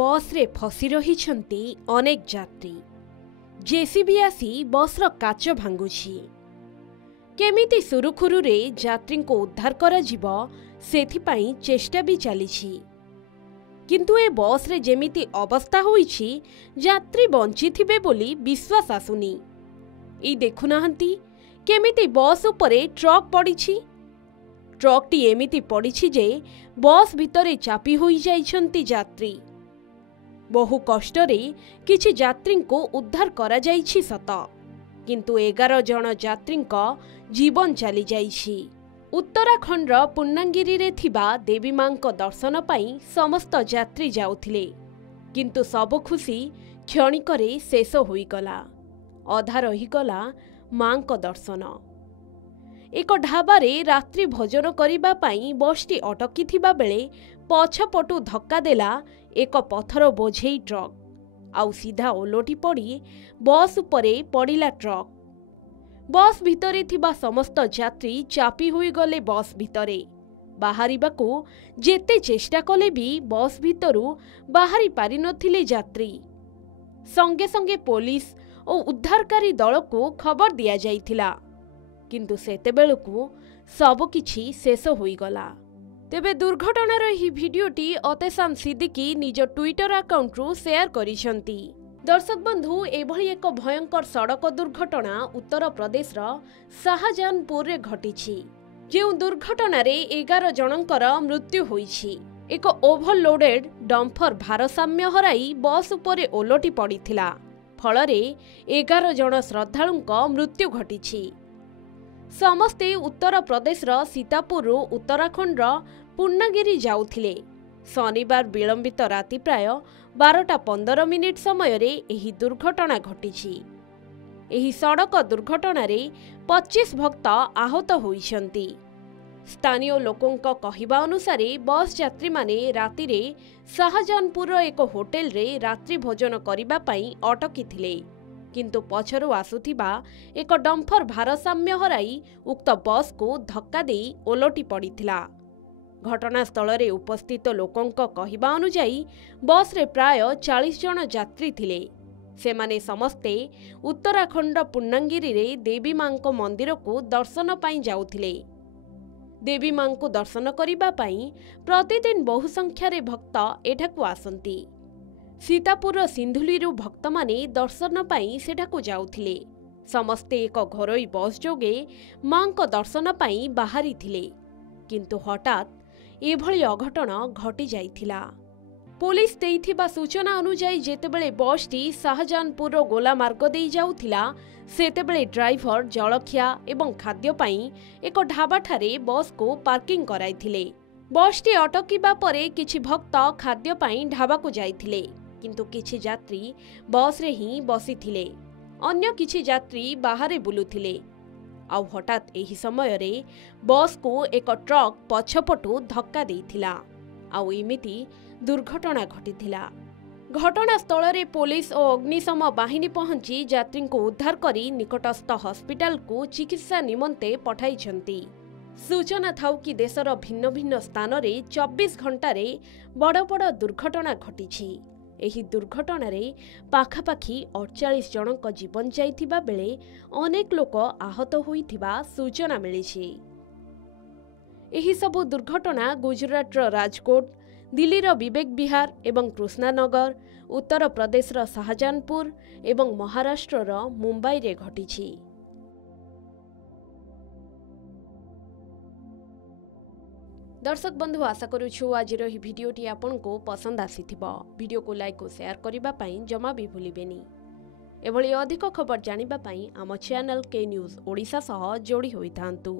बस रे फसी रहिछन्ति अनेक यात्री। जेसीबी आसी बसर काच भांगुछि। केमिति सुरुखुरुरे यात्री को उद्धार करा जिवो सेथिपाई चेष्टा भी चलिछि। किंतु ए बस रे जेमिति अवस्था होइछि यात्री बंचिथिबे बोली विश्वास आसुनी। ई देखुनाहंती केमिति बस उपरे ट्रक पड़िछि। ट्रकटी एमिति पड़िछि जे बस भितरे चापी होई जाइछन्ति यात्री। बहु कष्टरे किछि यात्री को उद्धार करा जाइछि सत, किंतु 11 जन यात्री जीवन चली जाइछि। उत्तराखंडर पुन्नागिरी रे थिबा देवी मां को दर्शन पाई समस्त यात्री जाउथिले, किंतु सब खुशी क्षणिकरे शेष होई गला। अधा रही गला मां को दर्शन। एक ढाबारे रात्रि भोजन करिबा पाई बसटी अटकी थिबा बेले पछपटु धक्का देला एक पथर बोझेई ट्रक। आउ सीधा ओलोटी पड़ी बस उपरे पड़िला ट्रक। बस भितरे थिबा समस्त यात्री चापी होई गले बस भितरे। बाहरिबाकू जेते चेष्टा कले भी बस भितरु बाहरी पारि नथिले यात्री। संगे संगे पुलिस और उद्धारकारी दल को खबर दिया जाइथिला, किंतु सेतेबेलकू सबकिछि शेष होई गला। तेबे दुर्घटनार ही भिडियोटी अतेशाम सिद्दीकी निज ट्विटर अकाउंटरू शेयर करिसंती। दर्शक बंधु, एभली एक भयंकर सड़क दुर्घटना उत्तर प्रदेशर शाहजानपुर रे घटिछि। जेउ दुर्घटना रे 11 जनकर मृत्यु होइछि। एक ओभरलोडेड डम्फर भारसाम्य हराई बस उपरे ओलोटी पड़िथिला। फलरे 11 जन श्रद्धालुंक मृत्यु घटिछि। समस्ते उत्तर प्रदेशर सीतापुर उत्तराखंडर पुन्नागिरी जाउथिले। शनिवार विलंबित राति प्राय 12:15 समय रे एही दुर्घटना घटिछि। एही सड़क दुर्घटना रे 25 भक्त आहत होइछन्ति। स्थानीय लोकंक कहिबा अनुसार बस यात्री माने राति रे शाहजानपुर एक होटेल रे रात्रि भोजन करिबा पई अटकी थिले, किंतु पछरु आसुथिबा एक डम्फर भारसाम्य हराई उक्त बस को धक्का देई ओलोटी पड़िथिला। घटनास्थल रे उपस्थित लोकंक कहिबा अनुसार बस रे प्राय 40 जन यात्री थिले। सेमाने समस्ते उत्तराखंड पुन्नागिरी रे देवी मां को मंदिर को दर्शन पाई जाउथिले। देवी मां को दर्शन करिबा पाई प्रतिदिन बहु संख्यारे भक्त एठाकू आसंती। सीतापुर सिंधुलीरू भक्त माने दर्शन पाई सेठाकू जाउथिले। समस्ते एक घरोई बस जोगे मां को दर्शन पाई बाहरी थिले, किंतु हठात एभली अघटन घटी जाइथिला। पुलिस देइथिबा सूचना अनुसार जेतेबेले बसटी शाहजानपुर गोला मार्ग देई जाउथिला, सेतेबेले ड्राइवर जलखिया एवं खाद्य पाई एक ढाबा ठारे बस को पार्किंग कराइथिले। बसटी अटकीबा परे किछि भक्त खाद्य पाई ढाबा को जाइथिले, किंतु किछि यात्री बस रे ही बसिथिले। अन्य किछि यात्री बाहरे बुलुथिले। आउ हठात एही समय रे बस को एक ट्रक पछपटु धक्का देइथिला। आउ एमिति दुर्घटना घटिथिला। घटनास्थल रे पुलिस और अग्निशम बाहिनी पहुंची यात्री को उद्धार करी निकटस्थ हॉस्पिटल को चिकित्सा निमंते पठाइछन्ति। सूचना थाउ कि देशर भिन्न भिन्न स्थान रे 24 घंटा रे बड़ बड़ दुर्घटना घटिछि। एही दुर्घटना रे पाखापाखी 48 जनक जीवन जाइथिबा बेले अनेक लोक आहत होइथिबा सूचना मिलिछि। एही सबु दुर्घटना गुजरातर राजकोट, दिल्लीर विवेक विहार एवं कृष्णानगर, उत्तर प्रदेशर शाहजानपुर एवं महाराष्ट्रर मुंबई रे घटिछि। दर्शक बंधु, आशा करूछु आजिर ही भिडियोटी आपनको पसंद आसीथिबो। भिडियो को लाइक और शेयर करिबा पई जमा भी भूलिबेनी। एभली अधिक खबर जानिबा पई आम चैनल के न्यूज ओडिशा सह जोड़ी होइथांतु।